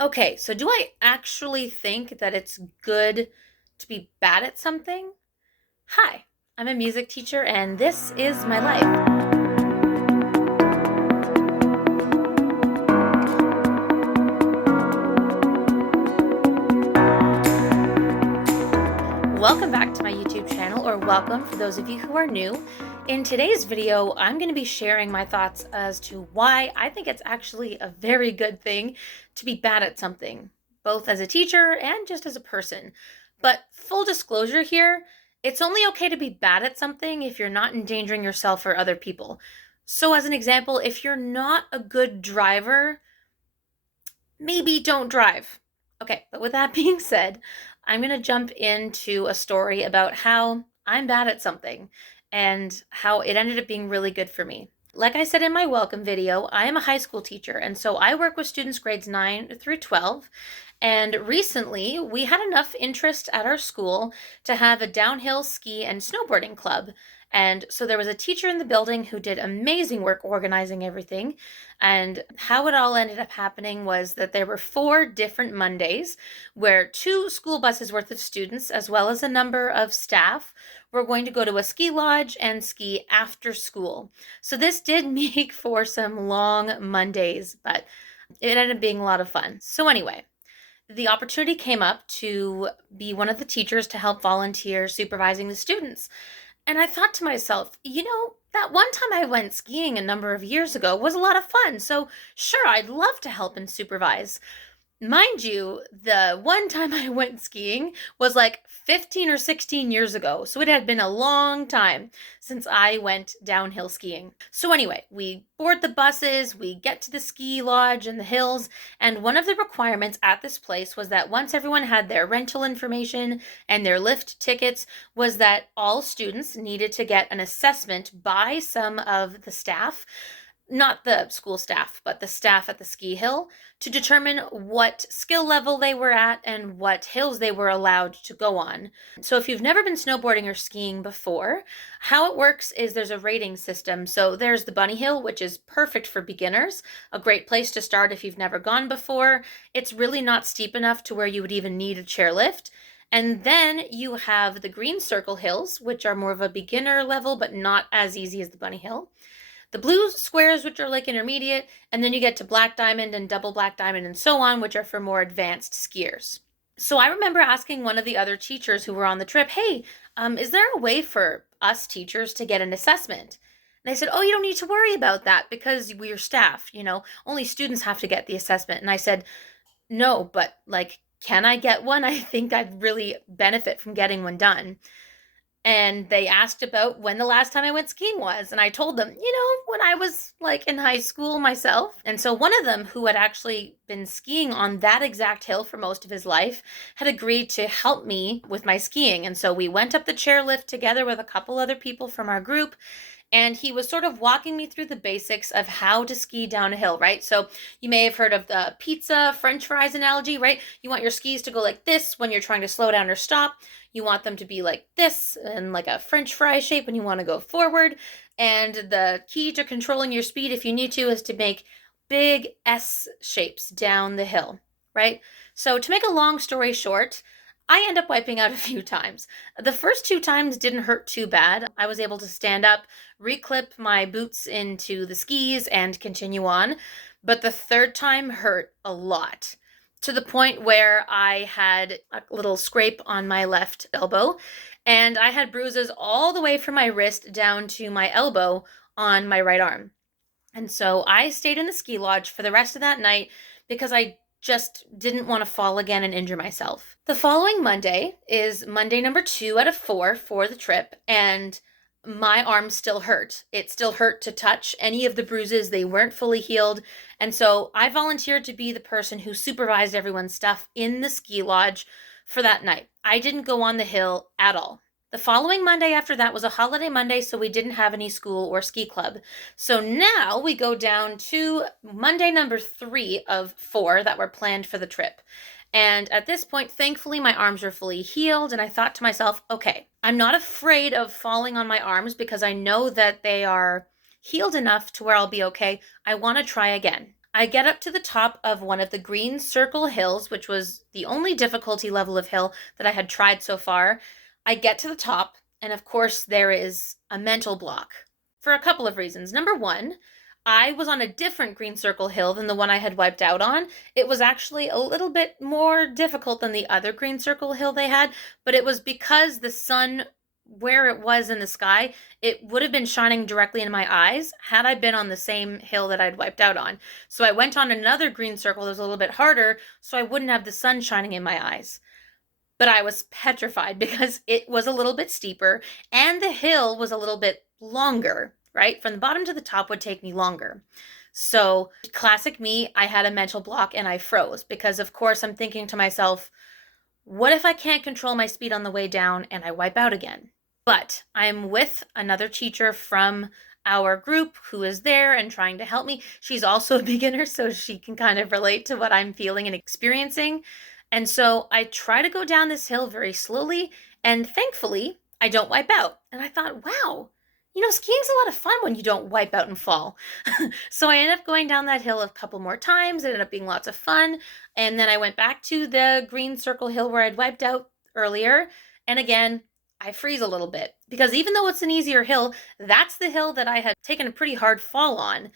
Okay, so do I actually think that it's good to be bad at something? Hi, I'm a music teacher and this is my life. Welcome back to my YouTube channel, or welcome for those of you who are new. In today's video, I'm going to be sharing my thoughts as to why I think it's actually a very good thing to be bad at something, both as a teacher and just as a person. But full disclosure here, it's only okay to be bad at something if you're not endangering yourself or other people. So as an example, if you're not a good driver, maybe don't drive. Okay, but with that being said, I'm going to jump into a story about how I'm bad at something and how it ended up being really good for me. Like I said in my welcome video, I am a high school teacher, and so I work with students grades 9 through 12. And recently, we had enough interest at our school to have a downhill ski and snowboarding club. And so there was a teacher in the building who did amazing work organizing everything. And how it all ended up happening was that there were 4 different Mondays where 2 school buses worth of students, as well as a number of staff, were going to go to a ski lodge and ski after school. So this did make for some long Mondays, but it ended up being a lot of fun. So anyway, the opportunity came up to be one of the teachers to help volunteer supervising the students. And I thought to myself, that one time I went skiing a number of years ago was a lot of fun. So, sure, I'd love to help and supervise. Mind you, the one time I went skiing was like 15 or 16 years ago, so it had been a long time since I went downhill skiing. So anyway, we board the buses, we get to the ski lodge in the hills, and one of the requirements at this place was that once everyone had their rental information and their lift tickets, was that all students needed to get an assessment by some of the staff, not the school staff, but the staff at the ski hill, to determine what skill level they were at and what hills they were allowed to go on. So if you've never been snowboarding or skiing before, how it works is there's a rating system. So there's the bunny hill, which is perfect for beginners, a great place to start if you've never gone before. It's really not steep enough to where you would even need a chairlift. And then you have the green circle hills, which are more of a beginner level, but not as easy as the bunny hill. The blue squares, which are like intermediate, and then you get to black diamond and double black diamond and so on, which are for more advanced skiers. So I remember asking one of the other teachers who were on the trip, hey, is there a way for us teachers to get an assessment? And they said, oh, you don't need to worry about that because we're staff, only students have to get the assessment. And I said, no, but like, can I get one? I think I'd really benefit from getting one done. And they asked about when the last time I went skiing was. And I told them, when I was like in high school myself. And so one of them, who had actually been skiing on that exact hill for most of his life, had agreed to help me with my skiing. And so we went up the chairlift together with a couple other people from our group, and he was sort of walking me through the basics of how to ski down a hill, right? So you may have heard of the pizza french fries analogy, right? You want your skis to go like this when you're trying to slow down or stop. You want them to be like this and like a french fry shape when you want to go forward. And the key to controlling your speed, if you need to, is to make big S shapes down the hill, right? So to make a long story short, I end up wiping out a few times. The first 2 times didn't hurt too bad. I was able to stand up, reclip my boots into the skis, and continue on. But the third time hurt a lot, to the point where I had a little scrape on my left elbow, and I had bruises all the way from my wrist down to my elbow on my right arm. And so I stayed in the ski lodge for the rest of that night because I just didn't want to fall again and injure myself. The following Monday is Monday number 2 out of 4 for the trip, and my arm still hurt. It still hurt to touch any of the bruises. They weren't fully healed. And so I volunteered to be the person who supervised everyone's stuff in the ski lodge for that night. I didn't go on the hill at all. The following Monday after that was a holiday Monday, so we didn't have any school or ski club. So now we go down to Monday number 3 of 4 that were planned for the trip. And at this point, thankfully, my arms were fully healed. And I thought to myself, okay, I'm not afraid of falling on my arms because I know that they are healed enough to where I'll be okay. I want to try again. I get up to the top of one of the green circle hills, which was the only difficulty level of hill that I had tried so far. I get to the top, and of course, there is a mental block for a couple of reasons. Number one, I was on a different green circle hill than the one I had wiped out on. It was actually a little bit more difficult than the other green circle hill they had, but it was because the sun, where it was in the sky, it would have been shining directly in my eyes had I been on the same hill that I'd wiped out on. So I went on another green circle that was a little bit harder, so I wouldn't have the sun shining in my eyes. But I was petrified because it was a little bit steeper and the hill was a little bit longer, right? From the bottom to the top would take me longer. So, classic me, I had a mental block and I froze because, of course, I'm thinking to myself, what if I can't control my speed on the way down and I wipe out again? But I'm with another teacher from our group who is there and trying to help me. She's also a beginner, so she can kind of relate to what I'm feeling and experiencing. And so I try to go down this hill very slowly, and thankfully, I don't wipe out. And I thought, wow, skiing's a lot of fun when you don't wipe out and fall. So I ended up going down that hill a couple more times. It ended up being lots of fun. And then I went back to the green circle hill where I'd wiped out earlier. And again, I freeze a little bit because even though it's an easier hill, that's the hill that I had taken a pretty hard fall on.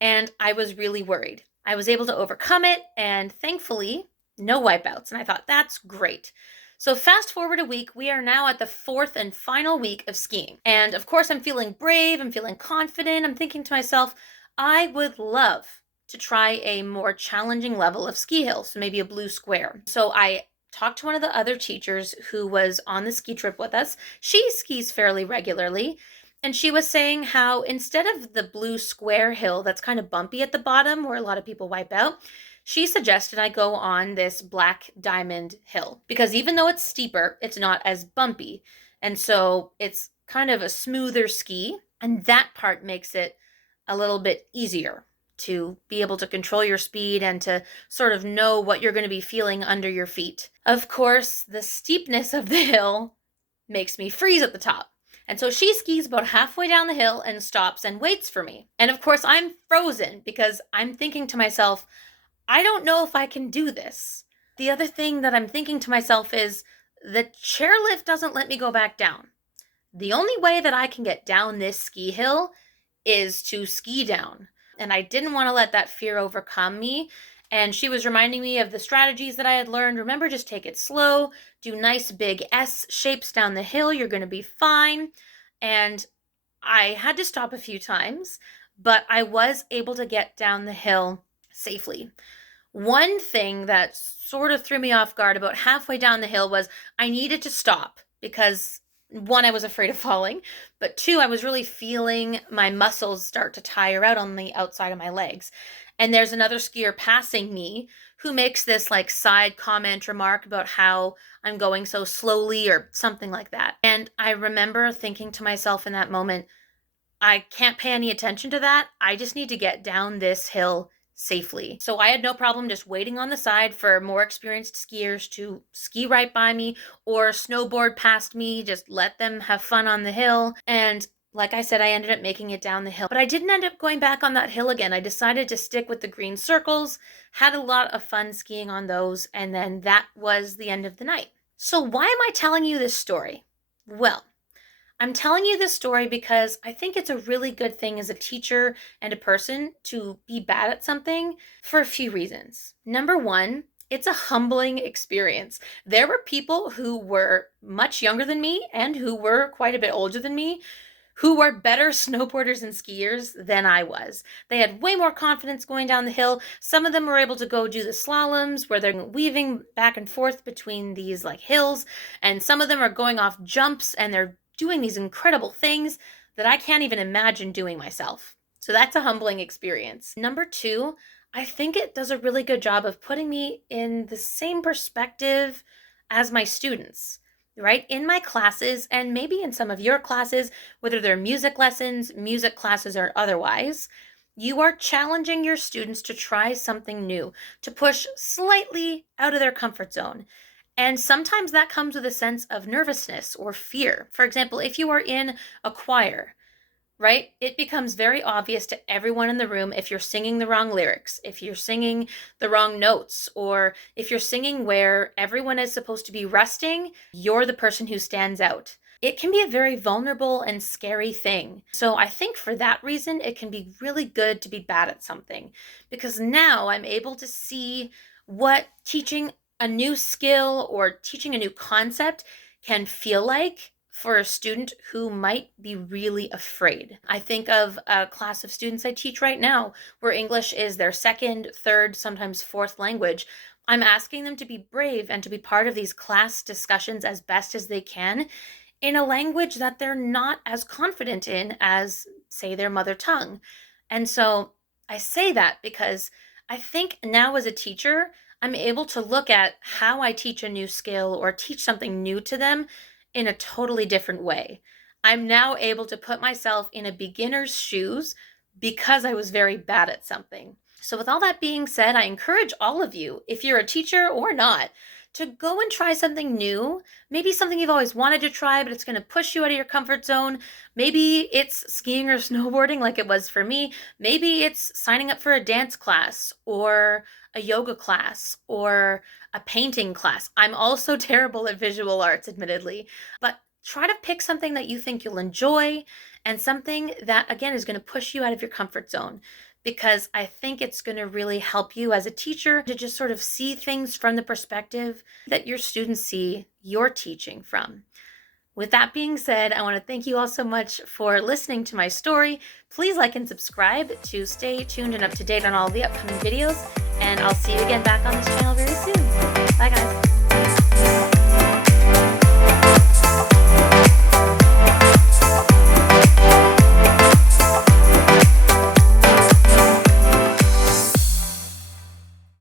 And I was really worried. I was able to overcome it, and thankfully, no wipeouts. And I thought, that's great. So fast forward a week, we are now at the fourth and final week of skiing. And of course, I'm feeling brave, I'm feeling confident. I'm thinking to myself, I would love to try a more challenging level of ski hill, so maybe a blue square. So I talked to one of the other teachers who was on the ski trip with us. She skis fairly regularly. And she was saying how instead of the blue square hill that's kind of bumpy at the bottom where a lot of people wipe out, she suggested I go on this black diamond hill because even though it's steeper, it's not as bumpy. And so it's kind of a smoother ski. And that part makes it a little bit easier to be able to control your speed and to sort of know what you're going to be feeling under your feet. Of course, the steepness of the hill makes me freeze at the top. And so she skis about halfway down the hill and stops and waits for me. And of course, I'm frozen because I'm thinking to myself, I don't know if I can do this. The other thing that I'm thinking to myself is the chairlift doesn't let me go back down. The only way that I can get down this ski hill is to ski down. And I didn't want to let that fear overcome me. And she was reminding me of the strategies that I had learned. Remember, just take it slow, do nice big S shapes down the hill. You're going to be fine. And I had to stop a few times, but I was able to get down the hill safely. One thing that sort of threw me off guard about halfway down the hill was I needed to stop because one, I was afraid of falling, but two, I was really feeling my muscles start to tire out on the outside of my legs. And there's another skier passing me who makes this like side comment remark about how I'm going so slowly or something like that. And I remember thinking to myself in that moment, I can't pay any attention to that. I just need to get down this hill safely. So I had no problem just waiting on the side for more experienced skiers to ski right by me or snowboard past me, just let them have fun on the hill. And like I said, I ended up making it down the hill, but I didn't end up going back on that hill again. I decided to stick with the green circles, had a lot of fun skiing on those, and then that was the end of the night. So why am I telling you this story? Well, I'm telling you this story because I think it's a really good thing as a teacher and a person to be bad at something for a few reasons. Number one, it's a humbling experience. There were people who were much younger than me and who were quite a bit older than me who were better snowboarders and skiers than I was. They had way more confidence going down the hill. Some of them were able to go do the slaloms where they're weaving back and forth between these like hills, and some of them are going off jumps and they're doing these incredible things that I can't even imagine doing myself. So that's a humbling experience. Number two, I think it does a really good job of putting me in the same perspective as my students, right? In my classes, and maybe in some of your classes, whether they're music lessons, music classes, or otherwise, you are challenging your students to try something new, to push slightly out of their comfort zone. And sometimes that comes with a sense of nervousness or fear. For example, if you are in a choir, right? It becomes very obvious to everyone in the room if you're singing the wrong lyrics, if you're singing the wrong notes, or if you're singing where everyone is supposed to be resting, you're the person who stands out. It can be a very vulnerable and scary thing. So I think for that reason, it can be really good to be bad at something, because now I'm able to see what teaching a new skill or teaching a new concept can feel like for a student who might be really afraid. I think of a class of students I teach right now where English is their second, third, sometimes fourth language. I'm asking them to be brave and to be part of these class discussions as best as they can in a language that they're not as confident in as, say, their mother tongue. And so I say that because I think now as a teacher, I'm able to look at how I teach a new skill or teach something new to them in a totally different way. I'm now able to put myself in a beginner's shoes because I was very bad at something. So, with all that being said, I encourage all of you, if you're a teacher or not, to go and try something new. Maybe something you've always wanted to try, but it's going to push you out of your comfort zone. Maybe it's skiing or snowboarding, like it was for me. Maybe it's signing up for a dance class or a yoga class or a painting class. I'm also terrible at visual arts, admittedly, but try to pick something that you think you'll enjoy and something that, again, is going to push you out of your comfort zone, because I think it's going to really help you as a teacher to just sort of see things from the perspective that your students see your teaching from. With that being said, I want to thank you all so much for listening to my story. Please like and subscribe to stay tuned and up to date on all the upcoming videos, and I'll see you again back on this channel very soon. Bye, guys.